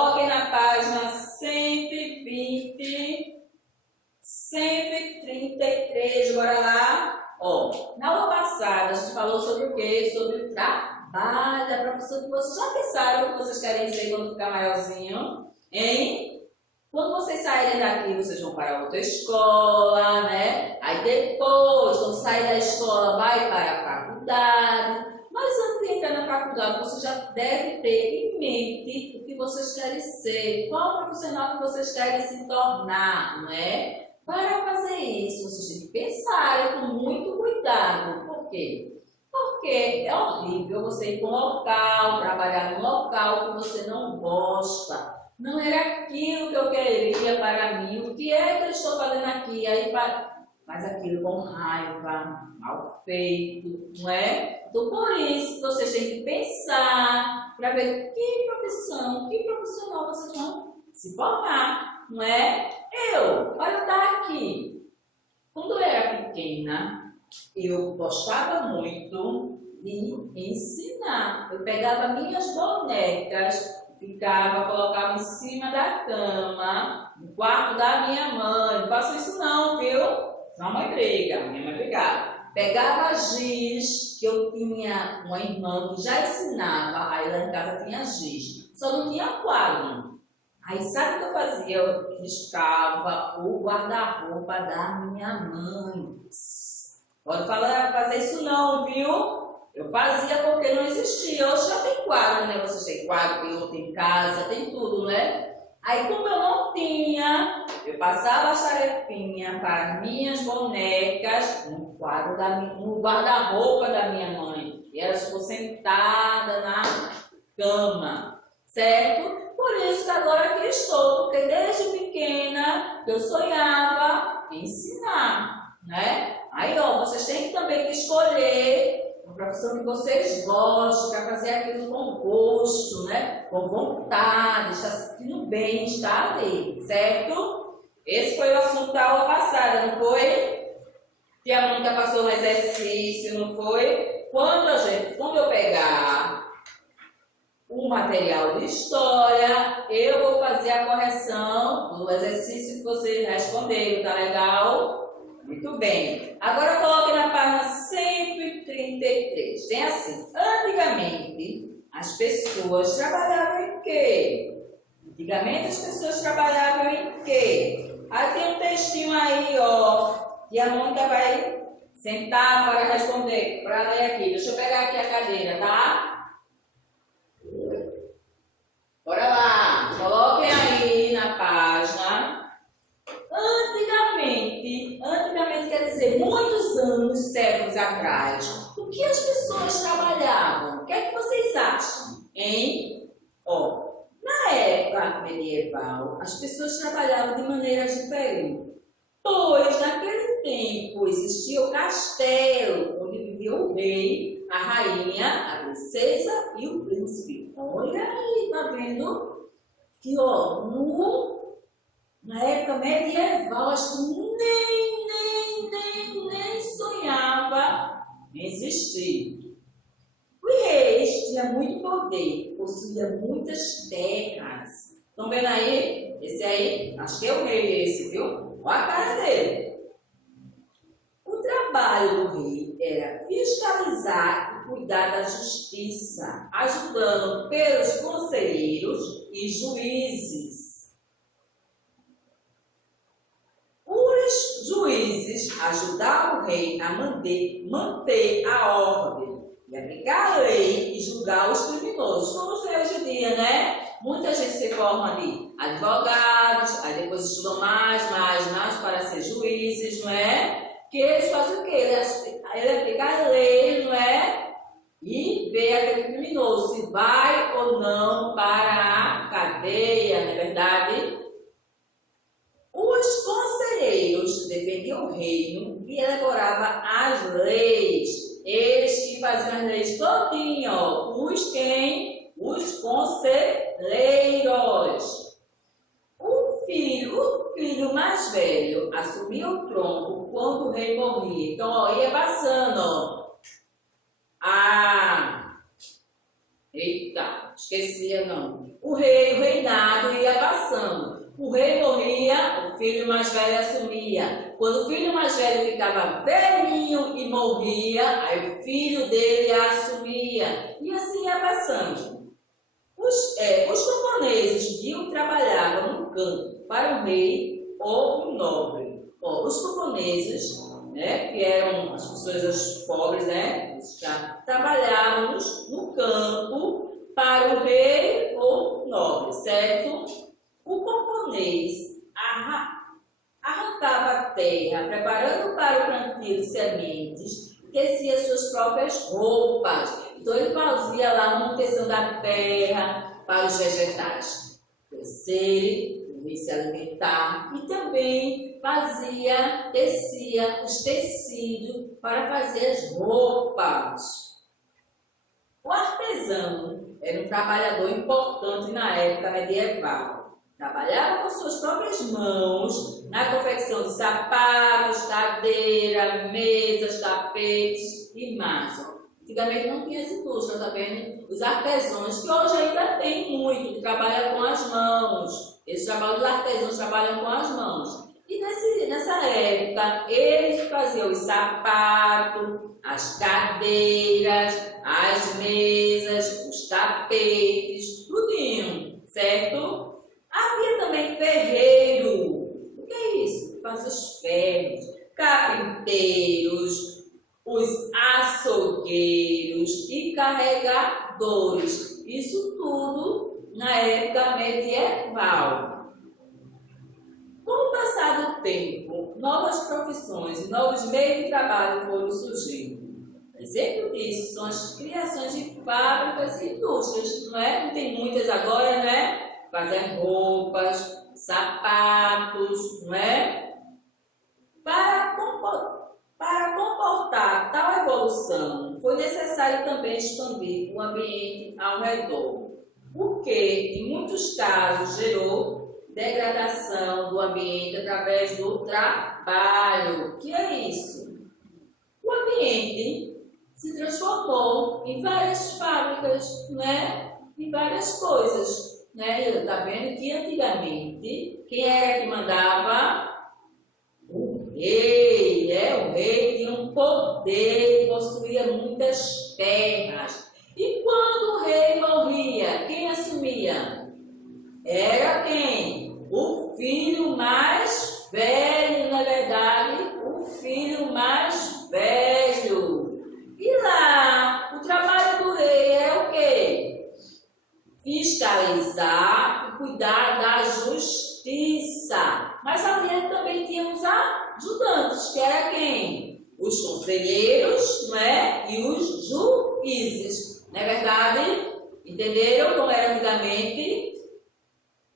Coloquem na página 120, 133, bora lá. Ó, na aula passada a gente falou sobre o quê? Sobre o trabalho da profissão que vocês já pensaram o que vocês querem ser quando ficar maiorzinho, hein? Quando vocês saírem daqui, vocês vão para outra escola, né? Aí depois, quando sair da escola, vai para a faculdade. Mas antes de entrar na faculdade, você já deve ter em mente o que vocês querem ser, qual profissional que vocês querem se tornar, não é? Para fazer isso, vocês têm que pensar com muito cuidado. Por quê? Porque é horrível você ir para um local, trabalhar num local que você não gosta. Não era aquilo que eu queria para mim. O que é que eu estou fazendo aqui? Aí faz aquilo com raiva, mal feito, não é? Então, por isso, vocês têm que pensar para ver que profissional vocês vão se formar, não é? Olha, eu estava aqui. Quando eu era pequena, eu gostava muito de ensinar. Eu pegava minhas bonecas, colocava em cima da cama, no quarto da minha mãe. Não faço isso não, viu? Não, mãe briga, minha mãe brigava. Pegava giz, que eu tinha uma irmã que já ensinava, aí lá em casa tinha giz, só não tinha quadro. Aí sabe o que eu fazia? Eu riscava o guarda-roupa da minha mãe. Pode fazer isso não, viu? Eu fazia porque não existia. Hoje já tem quadro, né? Vocês têm quadro, tem casa, tem tudo, né? Aí, como eu não tinha, eu passava a tarefinha para as minhas bonecas no guarda-roupa da minha mãe. E elas ficou sentada na cama, certo? Por isso que agora aqui estou, porque desde pequena eu sonhava em ensinar, né? Aí, ó, vocês têm também que escolher uma profissão que vocês gostam, para fazer aquilo com gosto, né? Com vontade, está sentindo bem, está ali, certo? Esse foi o assunto da aula passada, não foi? Que a Mônica passou um exercício, não foi? Quando eu pegar o material de história, eu vou fazer a correção do exercício que vocês responderam, tá legal? Muito bem. Agora coloque na página 133. Tem assim, antigamente as pessoas trabalhavam em quê? Antigamente as pessoas trabalhavam em quê? Aí tem um textinho aí, ó, que a Mônica vai sentar para responder, para ler aqui. Deixa eu pegar aqui a cadeira, tá? Bora lá, coloquem aí na página. Antigamente quer dizer muitos anos, séculos atrás, o que as pessoas trabalhavam? O que é que vocês acham, hein? Ó, na época medieval, as pessoas trabalhavam de maneiras diferentes, pois naquele tempo existia o castelo, onde vivia o rei, a rainha, a princesa e o príncipe. Olha aí, tá vendo? Que, ó, na época medieval, acho que nem sonhava em existir. Os reis tinham muito poder, possuíam muitas terras. Estão vendo aí? Esse aí, acho que é o rei esse, viu? Olha a cara dele. O trabalho do rei era fiscalizar e cuidar da justiça, ajudando pelos conselheiros e juízes. Os juízes ajudavam o rei a manter a ordem e aplicar a lei e julgar os criminosos. Como tem hoje em dia, né? Muita gente se forma de advogados, aí depois estudam mais para ser juízes, não é? Que eles fazem o quê? Ele aplica a lei, não é? E vê aquele criminoso se vai ou não para a cadeia, não é verdade? Os conselheiros defendiam o reino e elaboravam as leis. Eles que faziam as leis todinho, ó. Os conselheiros. O filho mais velho assumia o trono quando o rei morria. Então, ó, ia passando, ó. Eita, esquecia não. O reinado passando. O rei morria, o filho mais velho assumia. Quando o filho mais velho ficava velhinho e morria, aí o filho dele assumia. E assim ia passando. Os camponeses iam trabalhar no campo para o rei ou o nobre. Os camponeses, né, que eram as pessoas pobres, né, já trabalhavam no campo para o rei ou o nobre, certo? O camponês arrancava a terra, preparando para o plantio de sementes, tecia suas próprias roupas. Então ele fazia lá a manutenção da terra para os vegetais crescerem, se alimentar, e também tecia os tecidos para fazer as roupas. O artesão era um trabalhador importante na época medieval. Trabalhava com suas próprias mãos na confecção de sapatos, cadeira, mesas, tapetes e mais. Antigamente não tinha essa indústria, tá vendo? Os artesãos, que hoje ainda tem muito, que trabalham com as mãos. Os artesãos trabalham com as mãos. E nessa época, eles faziam os sapatos, as cadeiras, as mesas, os tapetes, tudinho, certo? Havia também ferreiro. O que é isso? Faz os ferros, carpinteiros, os açougueiros e carregadores. Isso tudo na época medieval. Com o passar do tempo, novas profissões e novos meios de trabalho foram surgindo. Exemplo disso são as criações de fábricas e indústrias, não é? Não tem muitas agora, né? Fazer roupas, sapatos, não é? Para comportar tal evolução, foi necessário também expandir o ambiente ao redor, o que, em muitos casos, gerou degradação do ambiente através do trabalho. O que é isso? O ambiente se transformou em várias fábricas, né? Em várias coisas. Está vendo que antigamente, quem era que mandava? O rei, né? O rei tinha um poder, possuía muitas terras. E quando o rei morria, quem assumia? Era quem? O filho mais velho, na verdade, o filho mais velho. E lá, o trabalho do rei é o quê? Fiscalizar e cuidar da justiça. Mas ali ele também tinha os ajudantes, que era quem? Os conselheiros, não é? E os juízes. Não é verdade? Entenderam como era antigamente?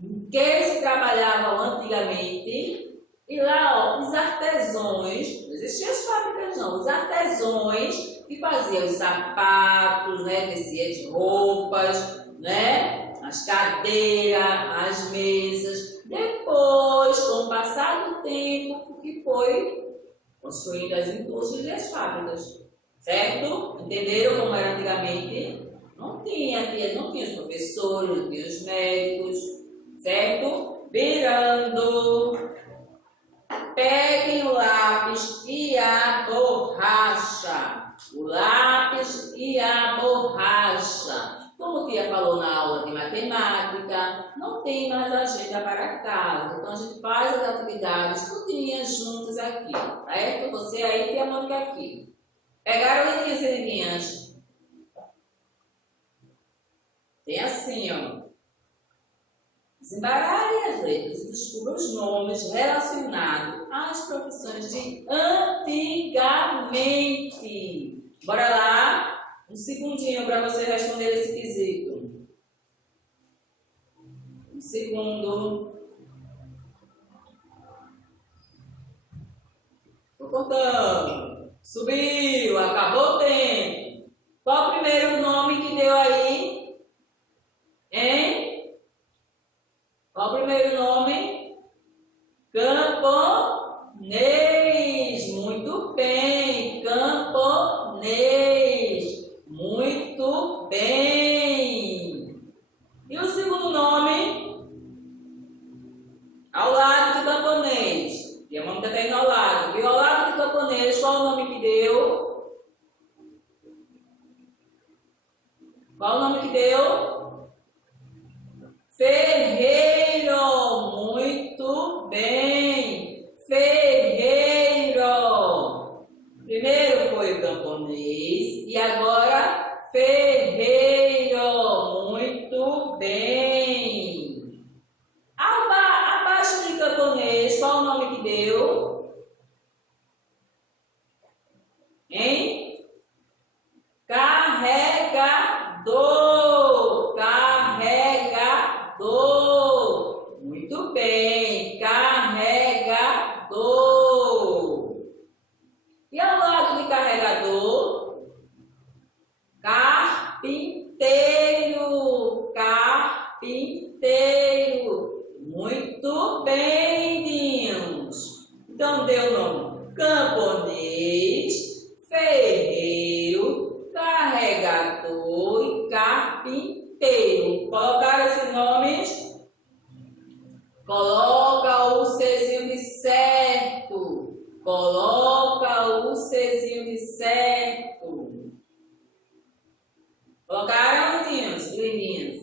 O que se trabalhava antigamente? E lá, ó, os artesãos, não existiam as fábricas não, os artesãos que faziam os sapatos, né? Teciam as roupas, né? As cadeiras, as mesas. Depois, com o passar do tempo, que foi construindo as indústrias e as fábricas, certo? Entenderam como era antigamente? Não tinha os professores, não tinha os médicos, certo? Virando. Peguem o lápis e a borracha. O lápis e a borracha. Como a tia falou na aula de matemática, não tem mais agenda para casa. Então, a gente faz as atividades tudinhas juntas aqui, certo? Você aí e a Mônica aqui. Pegaram letrinhas e letrinhas? Tem assim, ó. Desembaralhe as letras e descubra os nomes relacionados às profissões de antigamente. Bora lá? Um segundinho para você responder esse quesito. Um segundo. Estou contando. Subiu, acabou o tempo. Qual o primeiro nome que deu aí? Hein? Qual o primeiro nome? Camponês. Muito bem. Camponês. Muito bem. E o segundo nome? Muito bem. Carregador. E ao lado de carregador? Carpinteiro. Carpinteiro. Muito bem, meninos. Então, deu o nome: camponês, ferreiro, carregador e carpinteiro. Colocaram esses nomes? Coloca o Czinho de certo. Coloca o Czinho de certo. Colocaram, meninos? Meninas.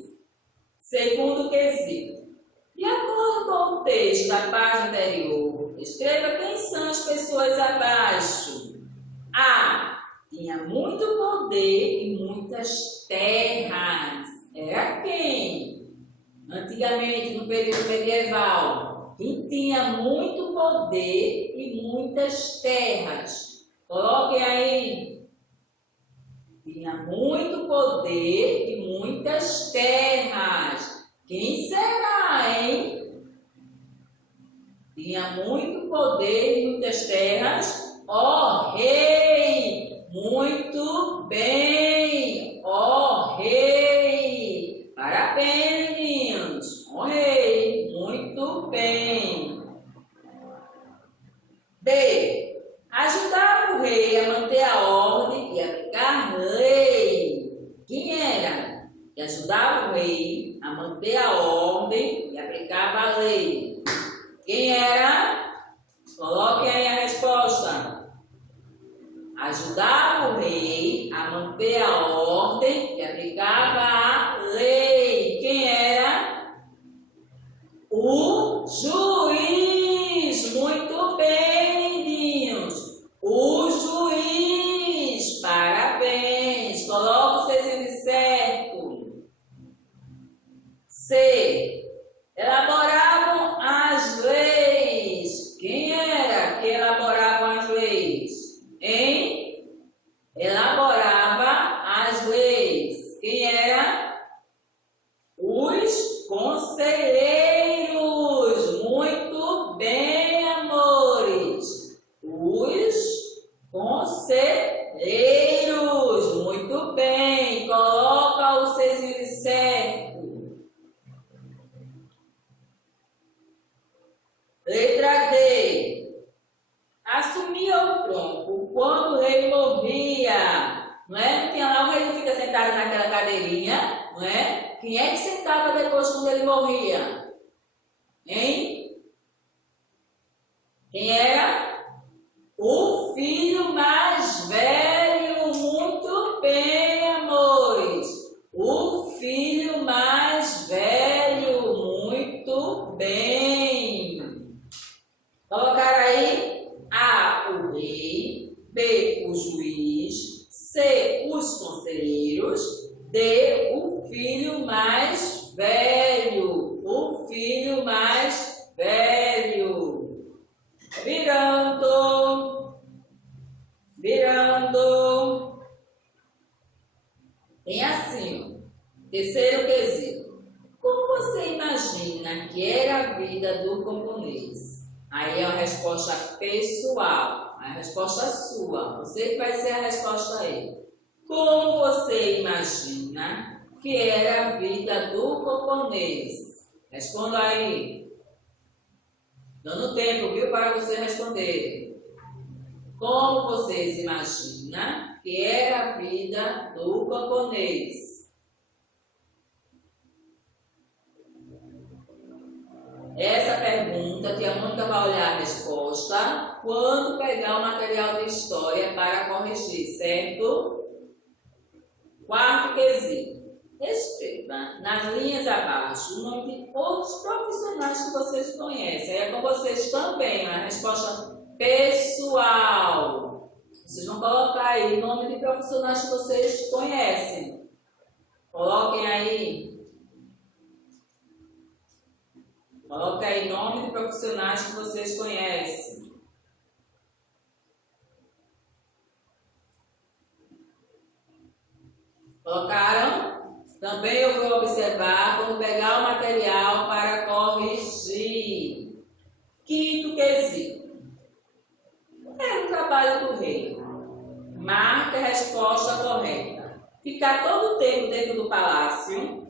Segundo quesito. De acordo com o texto da página anterior, escreva quem são as pessoas abaixo. A. Tinha muito poder e muitas terras. Era quem? Antigamente, no período medieval, quem tinha muito poder e muitas terras. Coloquem aí. Tinha muito poder e muitas terras. Quem será, hein? Tinha muito poder e muitas terras. Ó rei! Muito bem! Ó rei! Parabéns, meninos! Ó rei! Muito bem! B. Ajudava o rei a manter a ordem e aplicar lei. Quem era que ajudava o rei a manter a ordem e aplicava a lei? Quem era? Coloquem aí a resposta. Ajudava o rei a manter a ordem e aplicava a lei. Quem era? O juiz. Muito bem, meninos. O juiz. Parabéns. Coloca o Czinho de certo. C. Elaboravam as leis. Quem era que elaboravam as leis? Hein? Elaborava as leis. Quem era? Os conselheiros. Muito bem, amores. Os conselheiros. Muito bem. Coloca o Czinho de certo. Letra D. Assumia o tronco quando o rei morria. Não é? Tinha lá, o rei não fica sentado naquela cadeirinha, não é? Quem é que sentava depois quando ele morria? Hein? Quem era? O filho mais velho. Muito bem, amores. O filho mais velho. Muito bem. Colocaram aí A, o rei, B, o juiz, C, os conselheiros, D, o filho mais velho. O filho mais velho. Virando. Virando. Tem assim, terceiro quesito. Como você imagina que era a vida do camponês? Aí é a resposta pessoal, a resposta sua. Você que vai dizer a resposta aí. Como você imagina que era a vida do camponês? Responda aí. Dando tempo, viu, para você responder. Como vocês imaginam que era a vida do camponês? Essa pergunta, que a Mônica vai olhar a resposta quando pegar o material de história para corrigir, certo? Quarto quesito. Escreva nas linhas abaixo o nome de outros profissionais que vocês conhecem. É com vocês também, a resposta pessoal. Vocês vão colocar aí o nome de profissionais que vocês conhecem. Coloquem aí. Coloque aí nome de profissionais que vocês conhecem. Colocaram? Também eu vou observar quando pegar o material para corrigir. ficar todo o tempo dentro do palácio,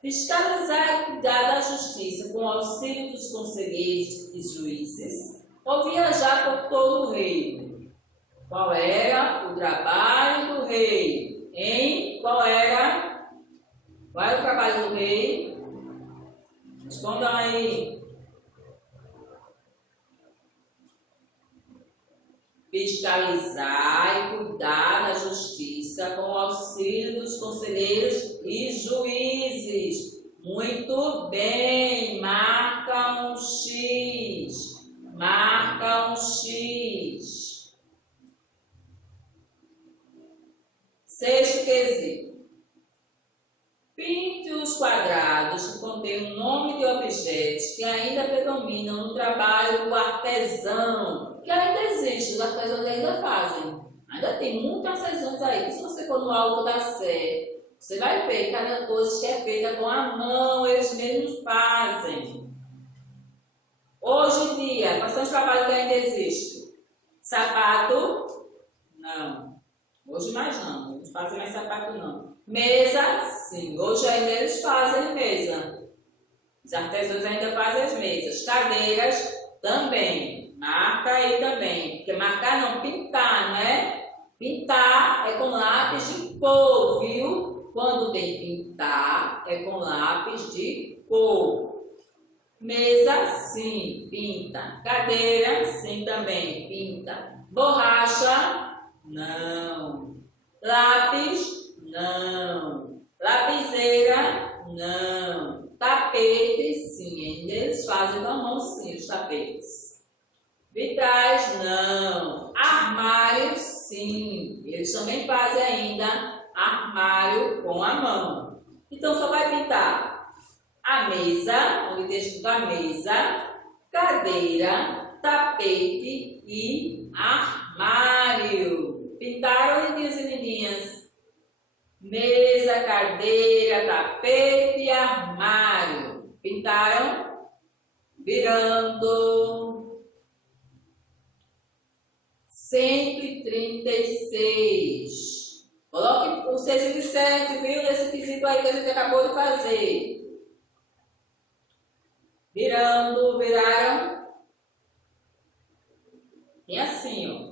fiscalizar e cuidar da justiça com o auxílio dos conselheiros e juízes, ou viajar por todo o reino. Qual era o trabalho do rei? Hein? Qual era o trabalho do rei? Respondam aí. Fiscalizar e cuidar da justiça com o auxílio dos conselheiros e juízes. Muito bem, marca um X. Marca um X. Sexto quesito. Pinte os quadrados que contêm o nome de objetos que ainda predominam no trabalho do artesão, que ainda existe, os artesãos ainda fazem. Ainda tem muitos artesãos aí, que se você for no Alto da Sé, você vai ver cada coisa que é feita com a mão, eles mesmos fazem. Hoje em dia, quais são os trabalhos que ainda existem? Sapato? Não. Hoje mais não, não fazem mais sapato não. Mesa? Sim. Hoje ainda eles fazem mesa. Os artesãos ainda fazem as mesas. Cadeiras? Também. Marca aí também. Porque marcar não, pintar, né? Pintar é com lápis de cor, viu? Quando tem pintar, é com lápis de cor. Mesa, sim, pinta. Cadeira, sim, também, pinta. Borracha, não. Lápis, não. Lapiseira, não. Tapete, sim, eles fazem com a mão, sim, os tapetes. Vitrais, não. Armários, sim, eles também fazem ainda armário com a mão. Então, só vai pintar a mesa, onde tem escrito a mesa, cadeira, tapete e armário. Pintaram, lindinhos e lindinhas? Mesa, cadeira, tapete e armário. Pintaram? Virando. 136. Coloque o 6 e 7, viu? Nesse quesito aí que a gente acabou de fazer. Virando, viraram. E assim, ó.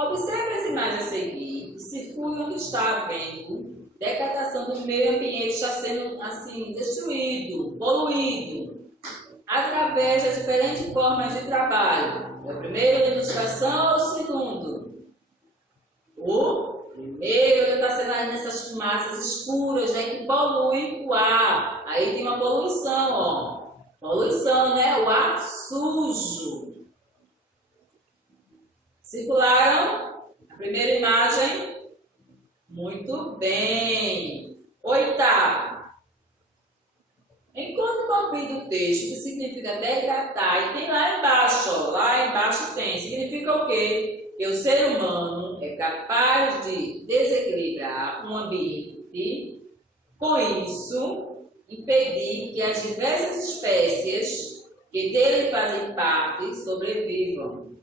Observe as imagens a seguir e circule onde está havendo degradação do meio ambiente, está sendo assim destruído, poluído, através das diferentes formas de trabalho. É o primeiro de ilustração ou o segundo? O primeiro está sendo aí nessas fumaças escuras, né, que poluem o ar. Aí tem uma poluição, ó. Poluição, né? O ar sujo. Circularam? A primeira imagem? Muito bem. Oitavo. Enquanto copido o texto, que significa degradar, e tem lá embaixo, ó, lá embaixo tem, significa o quê? Que o ser humano é capaz de desequilibrar um ambiente, com isso, impedir que as diversas espécies que dele fazem parte sobrevivam.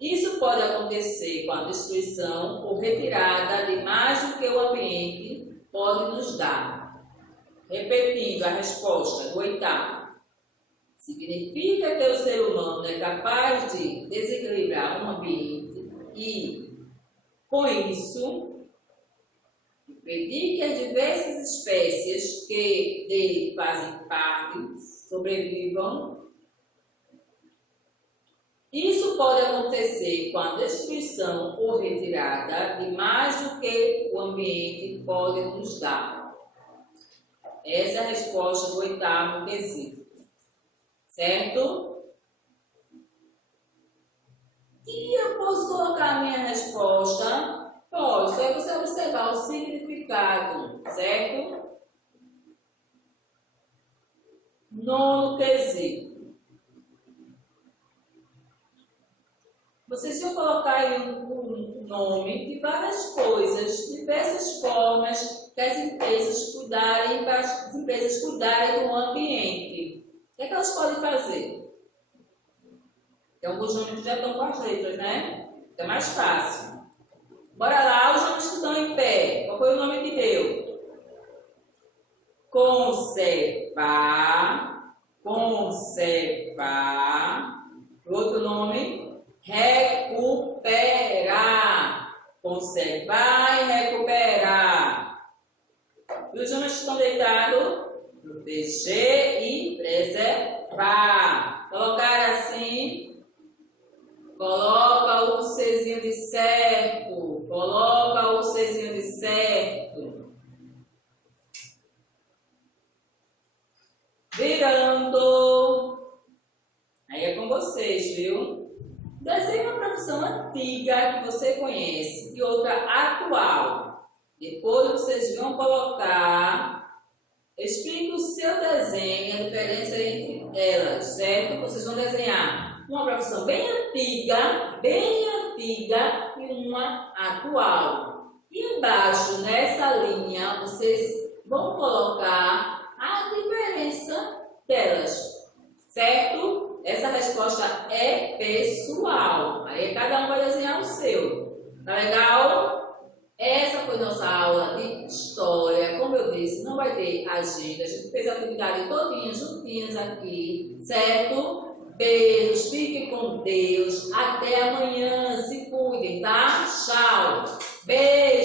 Isso pode acontecer com a destruição ou retirada de mais do que o ambiente pode nos dar. Repetindo a resposta do oitavo. Significa que o ser humano é capaz de desequilibrar um ambiente e, com isso, impedir que as diversas espécies que dele fazem parte sobrevivam. Isso pode acontecer com a destruição ou retirada de mais do que o ambiente pode nos dar. Essa é a resposta do oitavo quesito. Certo? E eu posso colocar a minha resposta? Pode, só você observar o significado, certo? Nono quesito. Vocês vão colocar aí um nome de várias coisas, diversas formas que as empresas cuidarem do ambiente. O que é que elas podem fazer? Tem alguns nomes que já estão com as letras, né? É mais fácil. Bora lá, os nomes que estão em pé. Qual foi o nome que deu? Conservar, conservar. Outro nome? Recuperar. Conservar e recuperar. E os nomes que estão deitados? Proteger e preservar. Colocar assim. Coloca o Czinho de certo. Coloca o Czinho de certo. Virando. Aí é com vocês, viu? Desenhe uma profissão antiga que você conhece e outra atual. Depois vocês vão colocar. Explique o seu desenho, a diferença entre elas, certo? Vocês vão desenhar uma profissão bem antiga e uma atual. E embaixo, nessa linha, vocês vão colocar a diferença delas, certo? Essa resposta é pessoal. Aí cada um vai desenhar o seu. Tá legal? Essa foi nossa aula de história. Como eu disse, não vai ter agenda. A gente fez a atividade todinha juntinhas aqui, certo? Beijos, fiquem com Deus. Até amanhã. Se cuidem, tá? Tchau. Beijo.